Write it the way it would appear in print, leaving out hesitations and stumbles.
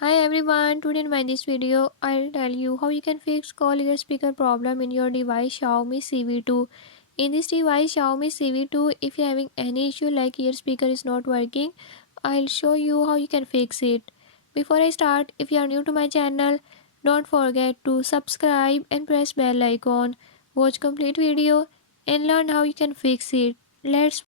Hi everyone, today in this video I'll tell you how you can fix call your speaker problem in your device Xiaomi Civi 2. In this device Xiaomi Civi 2, if you're having any issue like your speaker is not working, I'll show you how you can fix it. Before I start, if you are new to my channel, don't forget to subscribe and press bell icon. Watch complete video and learn how you can fix it. Let's